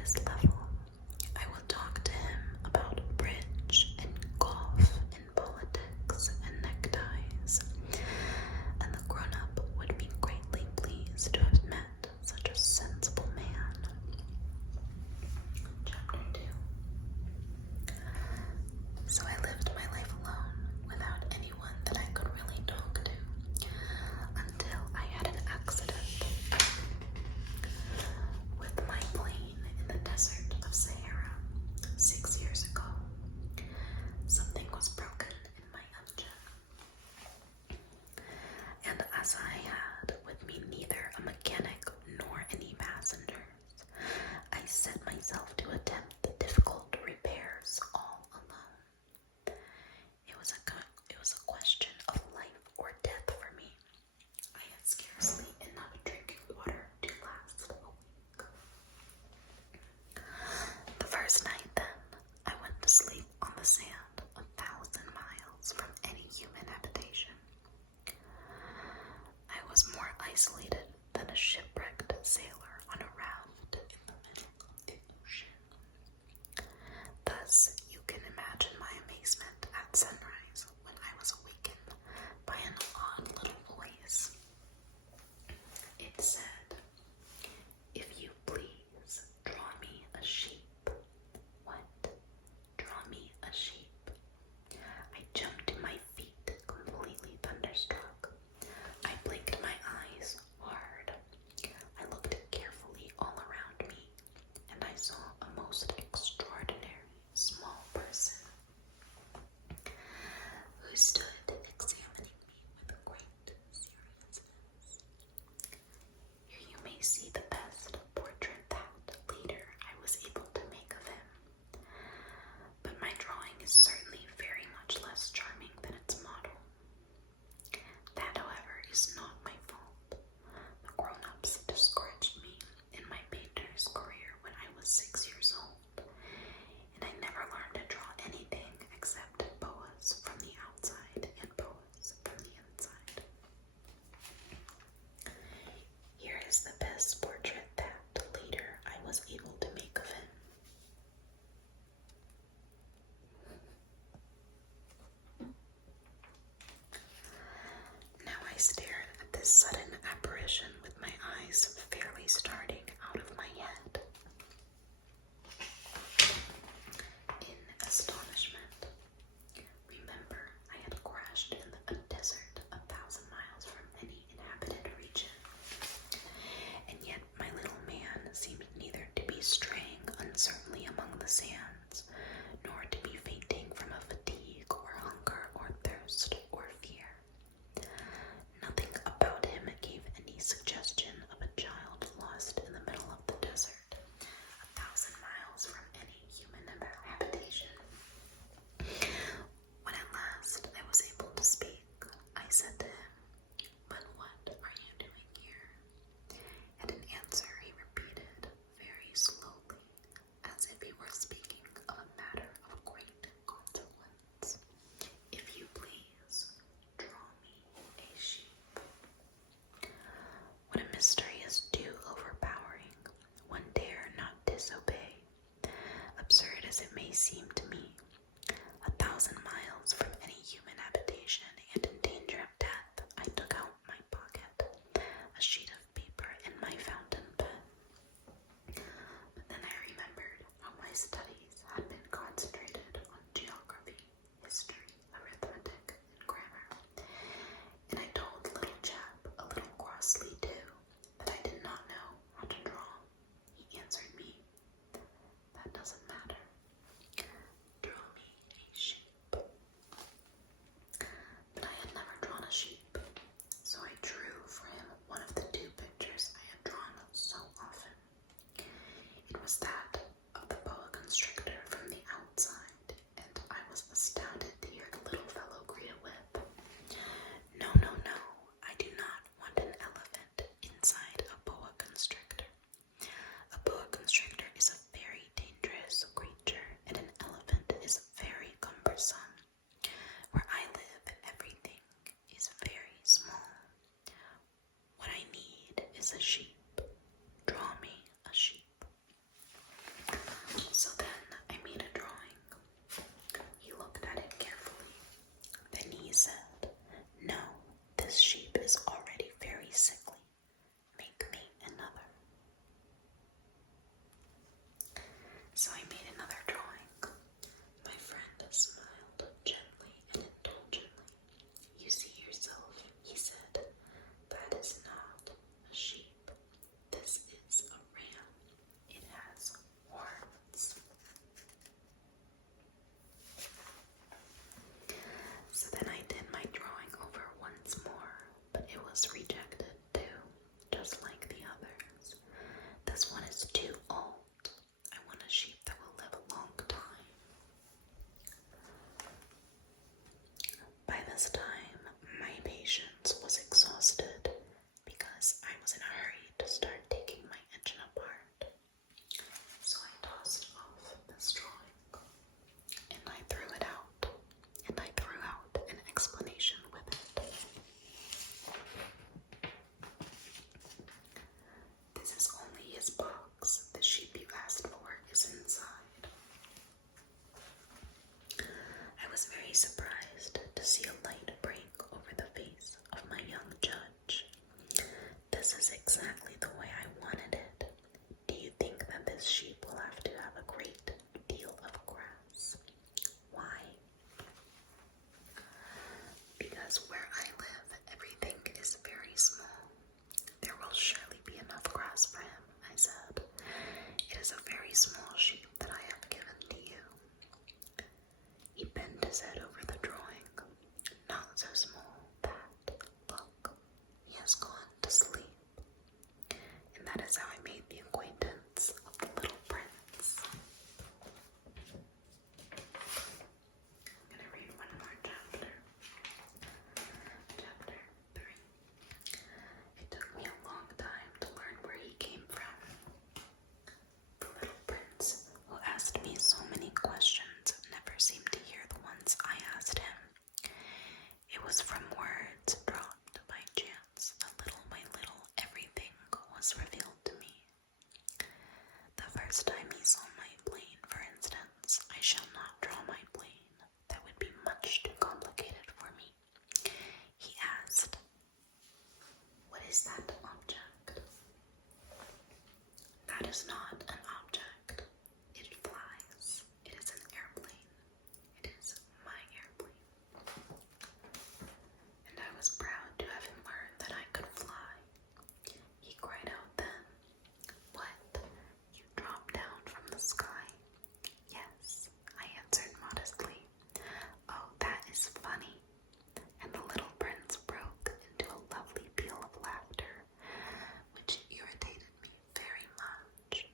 his level. I will talk to him about bridge and golf and politics and neckties, and the grown-up would be greatly pleased to have met such a sensible man. Chapter 2. So I lived my life alone, without anyone that I could really talk to, until I had an accident with my plane in the desert of Sahara 6 years ago. Something was broken in my engine, and as I had with me neither a mechanic nor any passengers, I set myself to attempt the difficult repairs all alone. It was a question of life or death for me. I had scarcely enough drinking water to last a week. The first night, then, I went to sleep on the sand 1,000 miles from any human habitation. I was more isolated than a shipwrecked sailor on a raft in the middle of the ocean. Thus, you can imagine my amazement at sunrise when I was awakened by an odd little voice. It said, "If you please, draw me a sheep." What? Draw me a sheep? I jumped to my feet, completely thunderstruck. I blinked my eyes hard. I looked carefully all around me, and I saw a most extraordinary small person who stood examining me with great seriousness. Here you may see the best portrait that, later, I was able to make of him. But my drawing is certainly very much less charming than its model. That, however, is not my fault. The grown-ups discouraged me in my painter's career when I was 6 years old, and I never learned to draw anything except boas from the outside and boas from the inside. Here is the best portrait that, later, I was able to make of him. Now I stared at this sudden apparition with my eyes fairly starting out of my head in astonishment. Remember, I had crashed in a desert 1,000 miles from any inhabited region, and yet my little man seemed neither to be straying uncertainly among the sands, nor to be fainting from a fatigue or hunger or thirst or fear. Nothing about him gave any suggestion of a child lost in the middle of the desert, 1,000 miles from any human habitation. When at last I was able to speak, I said to him, "But what are you doing here?" And in answer he repeated very slowly, as if he were speaking of a matter of great consequence, "If you please, draw me a sheep." When a mystery is too overpowering, one dare not disobey. Absurd as it may seem to me, 1,000 miles from any human habitation and in danger of death, I took out my pocket, a sheet of paper, and my fountain pen. But then I remembered how my studies had been concentrated on geography, history, arithmetic, and grammar, and I told the little chap, a little crossly too, that I did not know how to draw. He answered me, "That doesn't matter. Draw me a sheep." But I had never drawn a sheep, so I drew for him one of the 2 pictures I had drawn so often. It was that of the boa constrictor from the outside, and I was astounded to hear the little fellow greet it with, "No, no, no, I do not want an elephant inside a boa constrictor. A boa constrictor is a very dangerous creature, and an elephant is very cumbersome. Where I live, everything is very small. What I need is a sheep. Draw me a sheep." this time, my patience was exhausted because I was in a hurry to start taking my engine apart. So I tossed off this drawing, and I threw it out, and I threw out an explanation with it. This is only his box. The sheep you asked for is inside. I was very surprised to see a light break over the face of my young judge. This is exactly the way I wanted it. Do you think that this sheep will have to have a great deal of grass? Why? Because where I live, everything is very small. There will surely be enough grass for him, I said. It is a very small sheep that I have given to you. He bent his head over the drawing. Not so small that, look, he has gone to sleep. And that is how I made the acquaintance of the little prince. I'm going to read one more chapter. Chapter 3. It took me a long time to learn where he came from. The little prince, who asked me so many questions, never seemed to hear the ones I asked him. It was from words dropped by chance that little by little everything was revealed to me. The first time he saw my plane, for instance, I shall not draw my plane. That would be much too complicated for me. He asked, "What is that object?" "That is not an object. It flies. It is an airplane. It is my airplane." And I was proud to have him learn that I could fly. He cried out then, "What? You dropped down from the sky?" "Yes," I answered modestly. "Oh, that is funny." And the little prince broke into a lovely peal of laughter, which irritated me very much.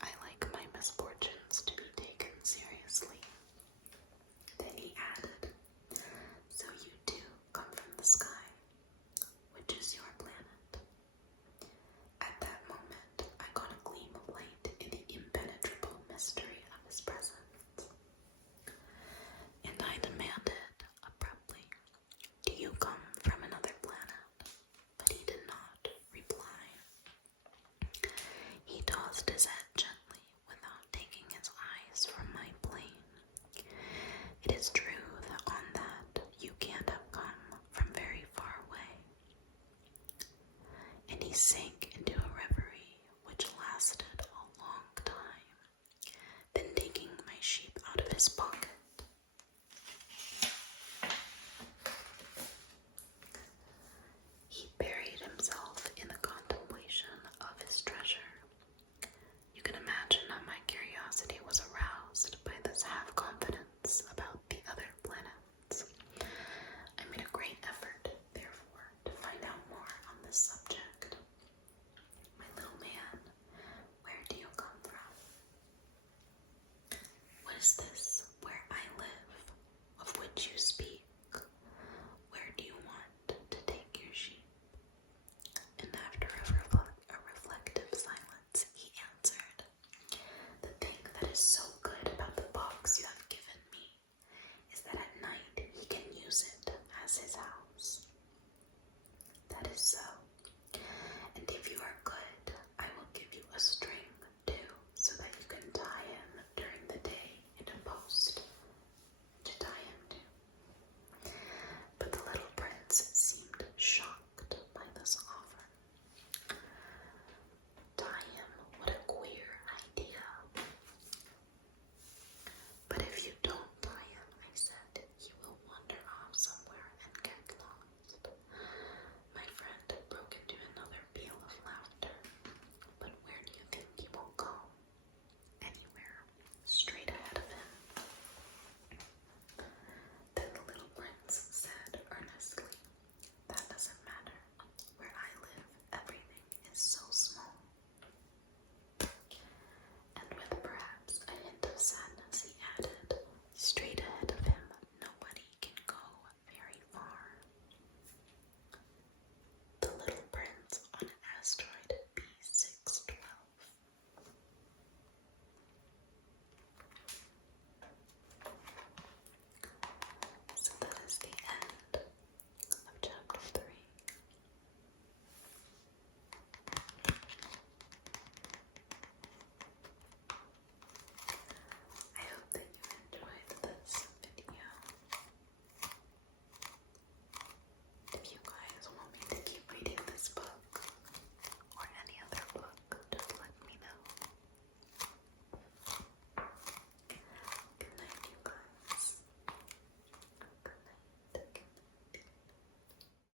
I like my misfortunes to be taken seriously. Then he added, "So you too come from the sky. Which is your planet?" At that moment, I got a gleam of light in the impenetrable mystery of his presence. And I demanded, abruptly, "Do you come from another planet?" But he did not reply. He tossed his head gently without taking his eyes from my plane. It is true that on that you can't have come from very far away. And he sank into a reverie which lasted a long time. Then taking my sheep out of his pocket, he buried himself in the contemplation of his treasure. You can imagine how my curiosity was aroused by this half-confidence about the other planets. I made a great effort, therefore, to find out more on this subject. "My little man, where do you come from?" "What is this, where I live, of which you speak? Where do you want to take your sheep?" And after a reflective silence, he answered, "The thing that is so